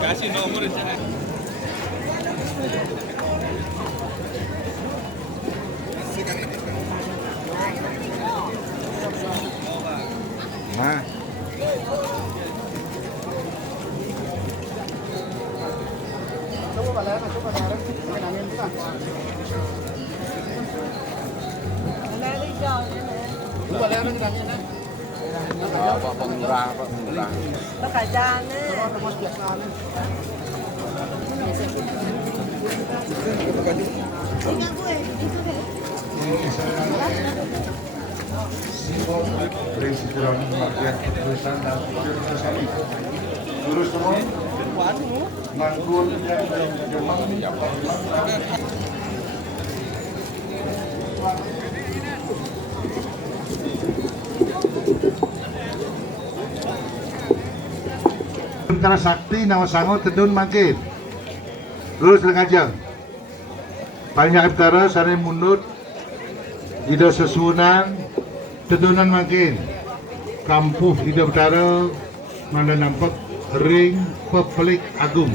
kasih nomor aja. Nah. Pengurang. Lurus semua. Mangkul yang Tentara Sakti Nawa Sango Tedun makin lurus dengan aja banyak ibtara sare munut ida sesunan tedunan makin kampuh ida ibtara mana nampak ring pepelik agung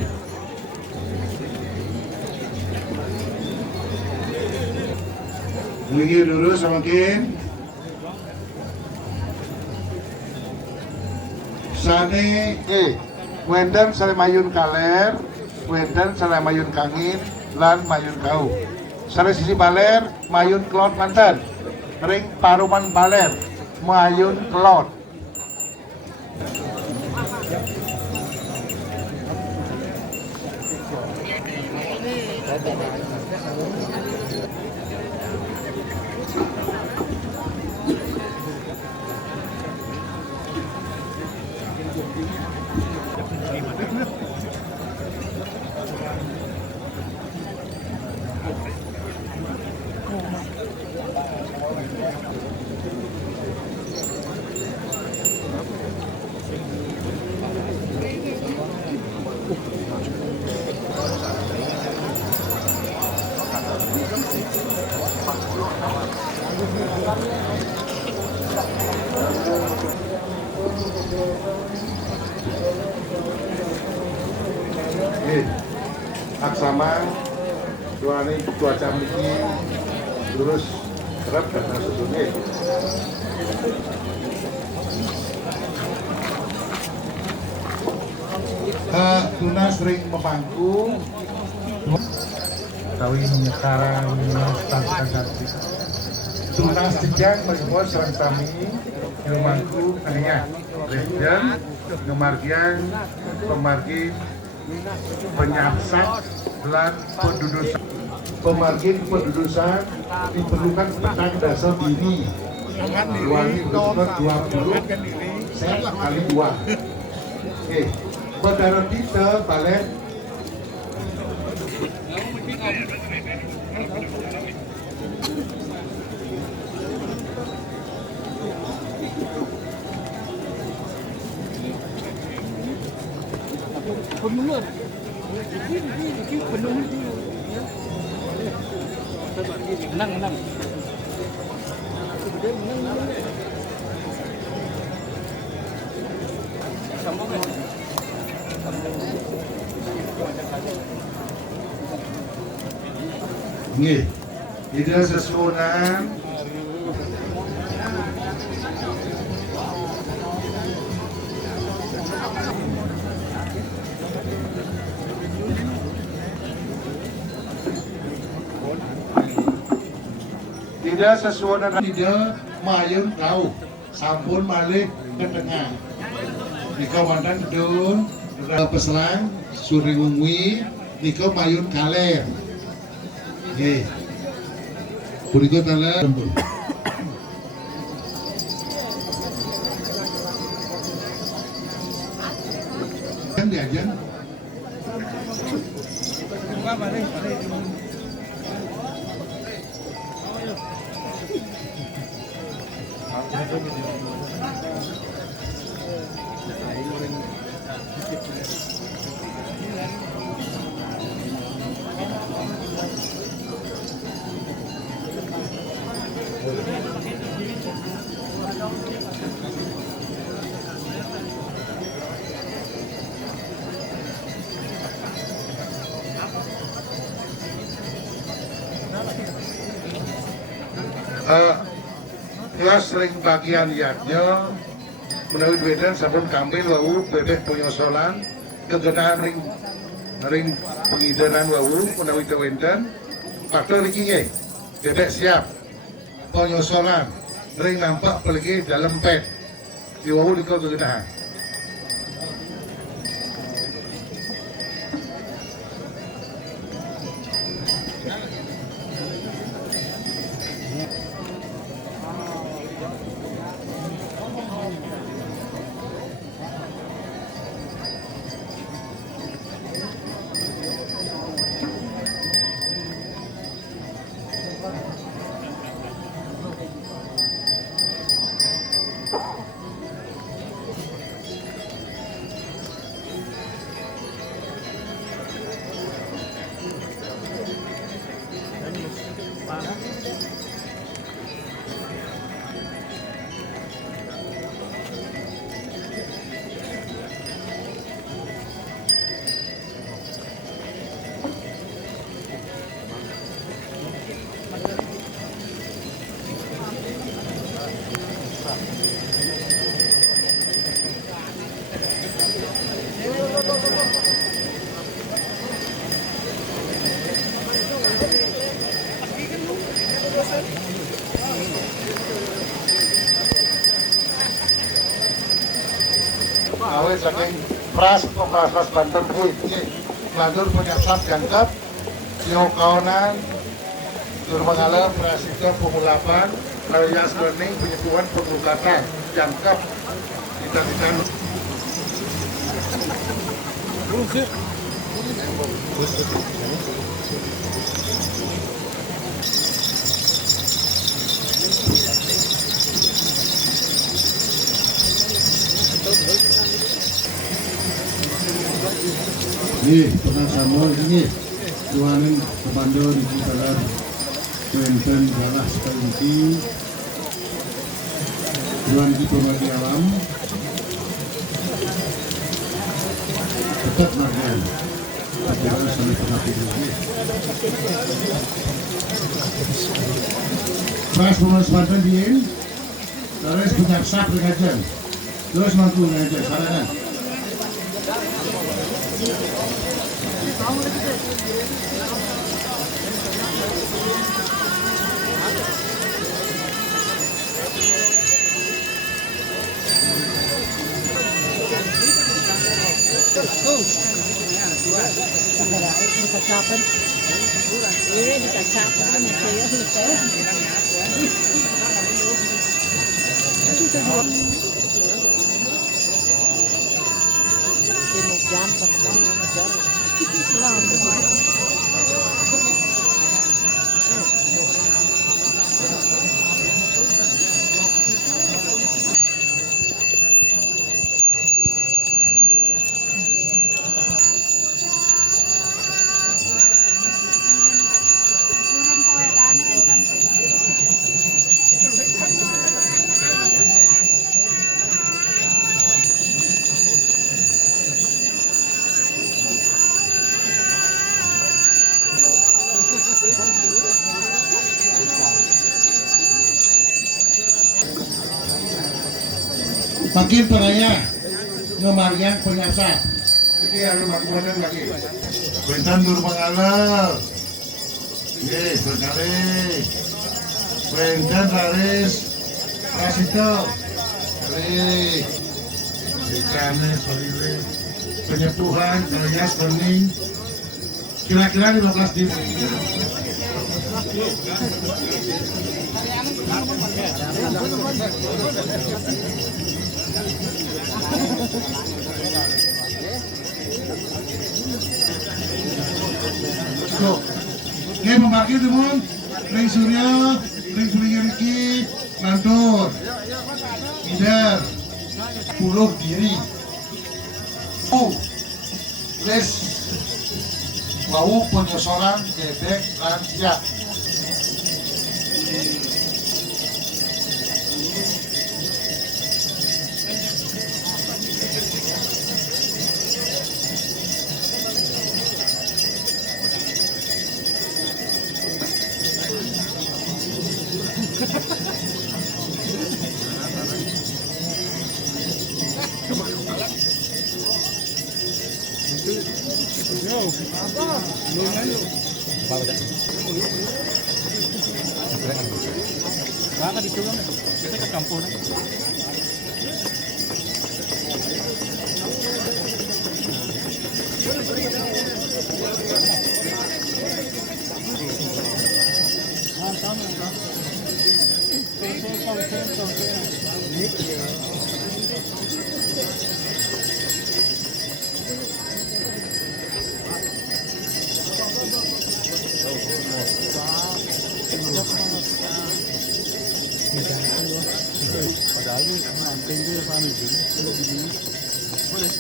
lagi lurus makin sane Wendan sare mayun kaler, Wendan sare mayun kangin, lan mayun kau. Sare sisi baler, mayun kelot mantan. Ring paruman baler, mayun kelot. Aksama tuane cuaca mriki terus terap dan susune. Tunas sering memangku tawi sekarang stansi tunas jenjang semua serang sami memangku hanya presiden kemargian pemargi penyaksak dan pendudusan pemargin pendudusan diperlukan tentang dasar diri wangi berumur 20 set kali 2 oke berdarah kita balik penuh menang nggih ide sesunan tidak sesuai dengan tidak mayun kau sampun malih ke tengah di kawanan gedung peselang suri wungwi niko mayun kaler oke berikut adalah kan diajar tugas ring bagian yatnya menawi wedan sampun kambil wau bebek penyosolan kegenaan ring pengidaran wau menawi tewenten faktor iki nggih bebek siap penyosolan ring nampak pelagi dalam pet di wau di kegenaan. Awet saking pras Banten Bandur punya sat jangkep Tio Kaunan Durmangala Prasito Pemulapan Rayas Learning Penyembuhan Penglukatan jangkep kita Nih, pernah sama ini tuanin komando di sekitar Wenten Galas Kaliki Tuan di Pemadi Alam tetap margen tapi harus sampai pernah tidur Pras Pemerintah Banten diin terus punya sak dengan terus mampu dengan sarangan Dikacapan. Iya, dikacapan. Makin peraya ngemarian penyasar. Iki anu makunan lagi. Bentan Durmangala. Nggih, sekali. Bentan Laris Prasito. Kali. Ikane solile. Penyepuhan Rayas Learning. Kira-kira 15 di Oke, memarkir teman, Ring Surya, Ring Surya Riki, Lantur, Mider, Puluh Diri, Les, Bau Penyosoran, Bebek, dan Siap. Baka dito lang. Kasi kakampo na. Padahal ang tender sa amin din. Boleh.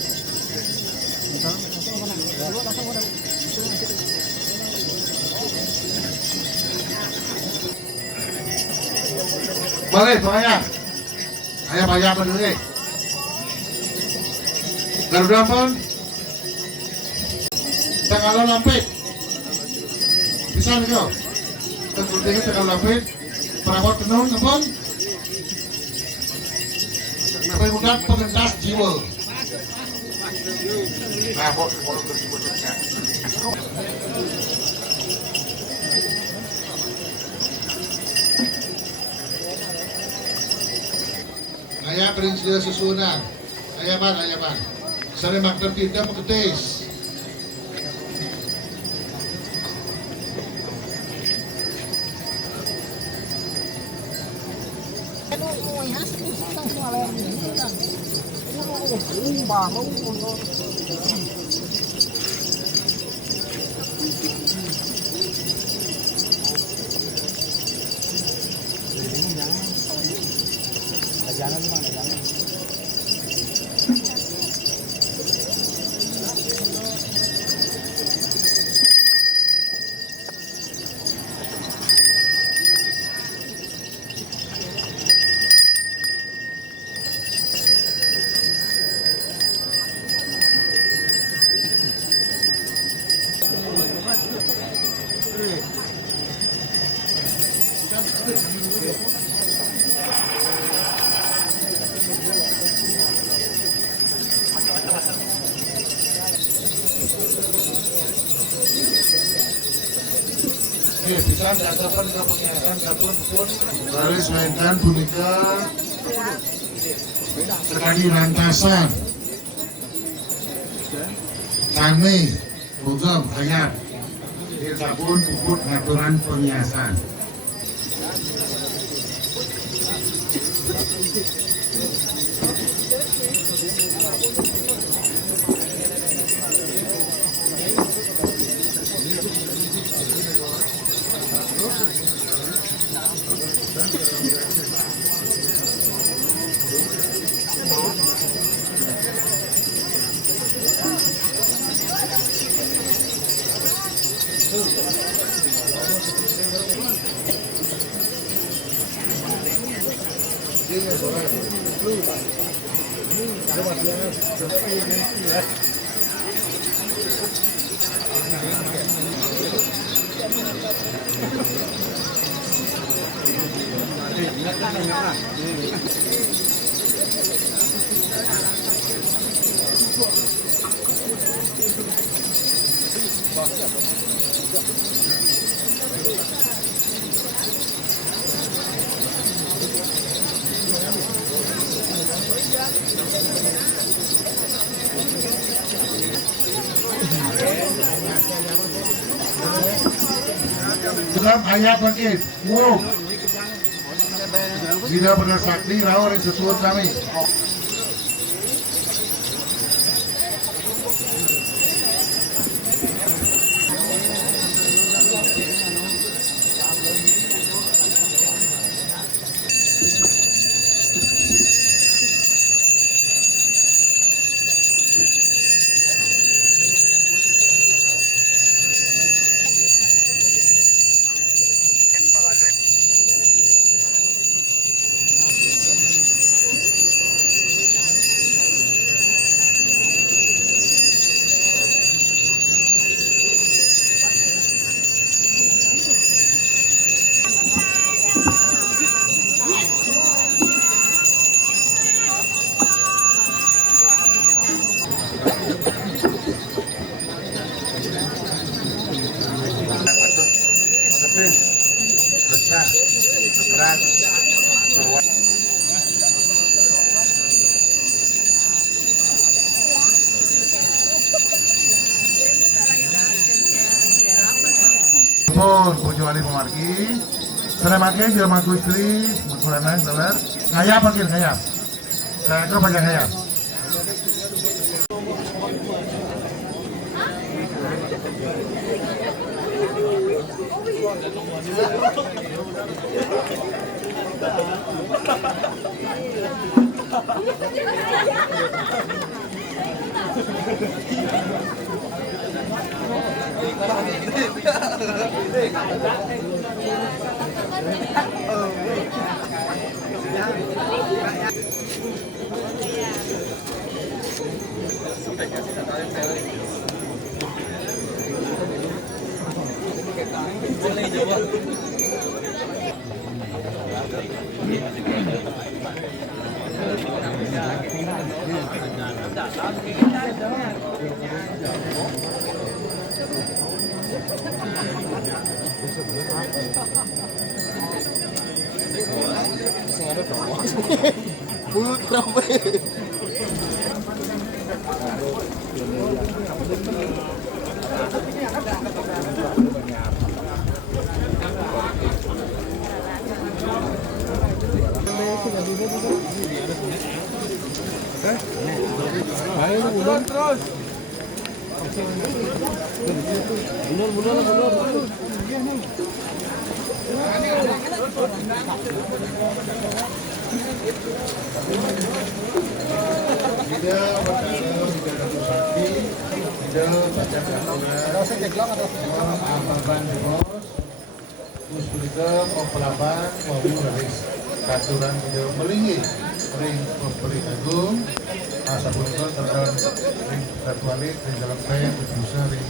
Balik, pokoknya. Ayah bayar dulu nih. Garuda pun. Tanggal lampit. Bisa nih kau. Terus tanggal lampit. Perawat tenun, apa? Sampai mudah pengentas jiwa. Nah, kok Ayah prinsip susunan. Ayah pan. Sare makna pindah mengetes. Jangan mana jangan. Oke, bisa diadakan ke penyiasan satuan pun. Garis mainkan punika sekali rantasan. Kami program hayat. Kita pun ikut aturan penyiasan. Dalam ayat bangkit, wow. Tidak benar sakti, rawar yang sesuatu kami. Ampun, bojo wali pemargi. Saya makai jelma istri, bukulanan dolar. Ngayap makin ngayap. Saya kau pakai ngayap. Mulut kenapa? Terus. Mundur. Tidak berkata, tidak sakti, tidak baca amal-amal di bos, terus berikan opelapan, mobil garis, katuran tidak melingi, ring beri agung, asa berikan tentang ring katualik, ring dalam kain, bisa ring.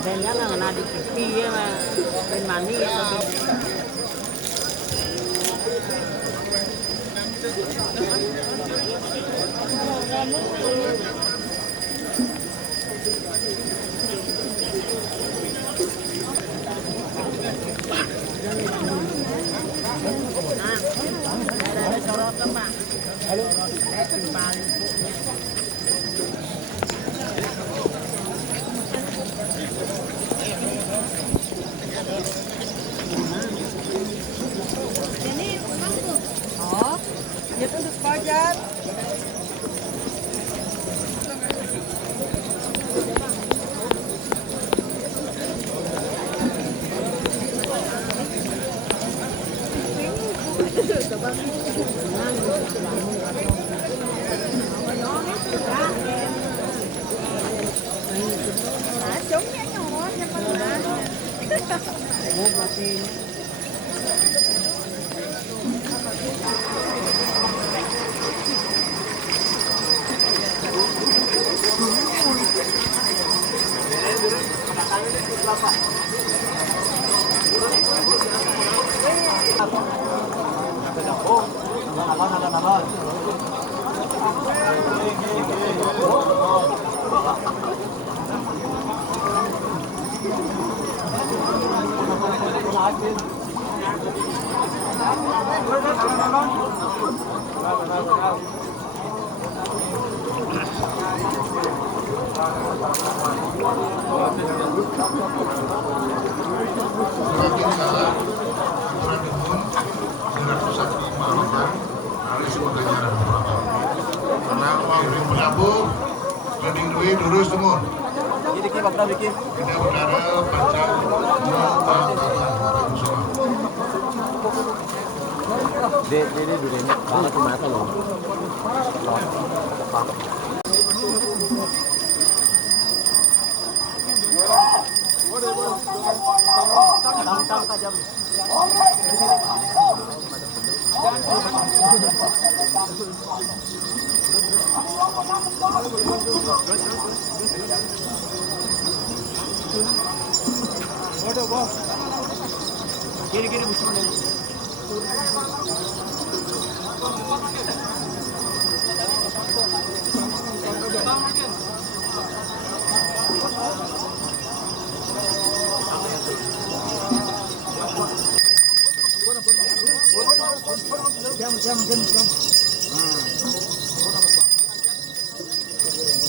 Adanya nggak kena di TV ya, main mani ya. Ada sorotan Pak. Halo. Oh, itu untuk pajak. Ini udara panjang Dia durian banget di mata loh.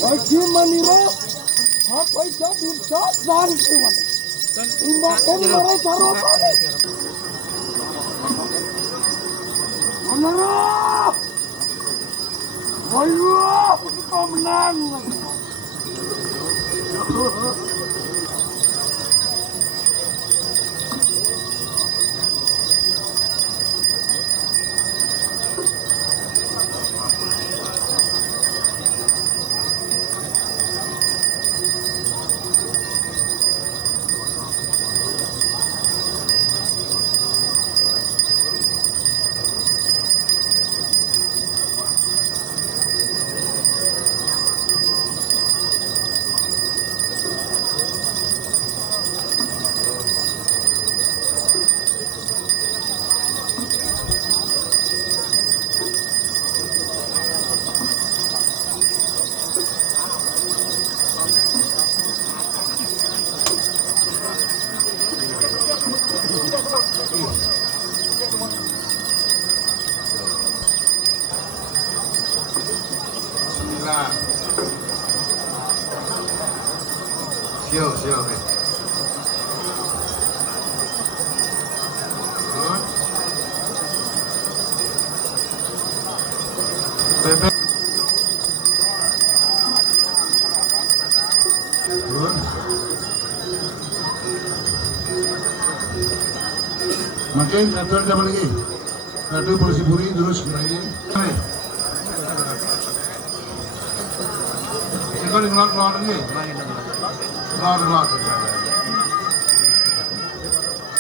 Lagi menira apa itu bisa bantuan. Imbakan mereka rotan. Menara. Ayo, kita menang. Bismillah. Siap. Good. Bebek. Good. Makin atur apa lagi? Atur polisi puri terus lagi. Kau ngelot ni, ngelot.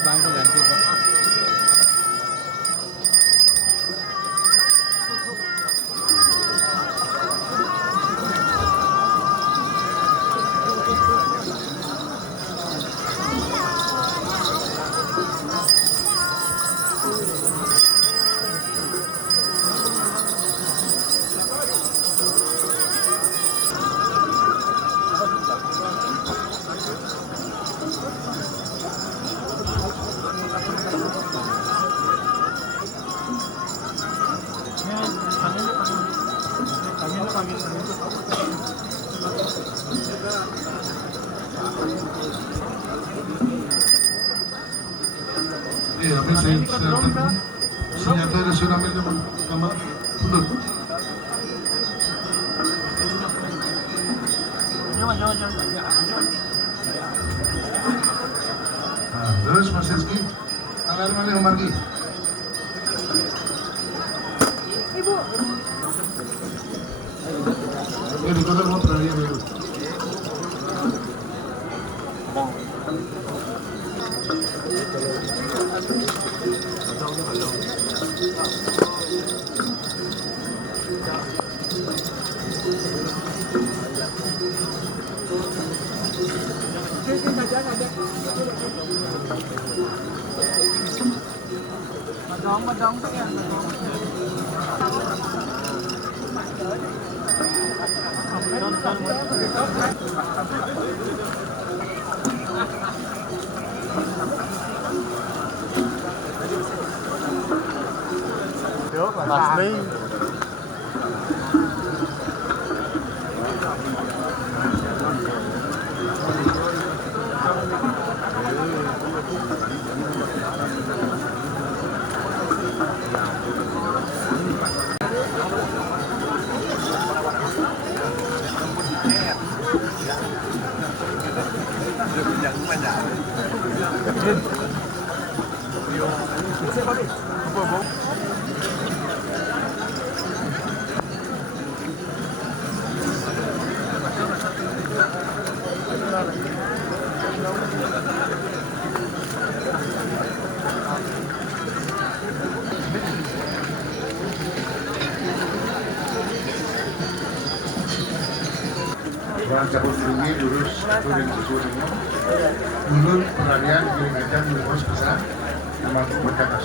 Bangku ganti. Iya, tapi senjata nasional itu sama mundur. Nah, terus Mas Rizky, alarm mana nomor lagi? Ibu. Ini di kota mau berani dulu. Madong tu kan. Pasti. Orang cabut tinggi lurus atau dengan sesuatu mundur peralihan kiri kanan lurus ke sana, memang berkata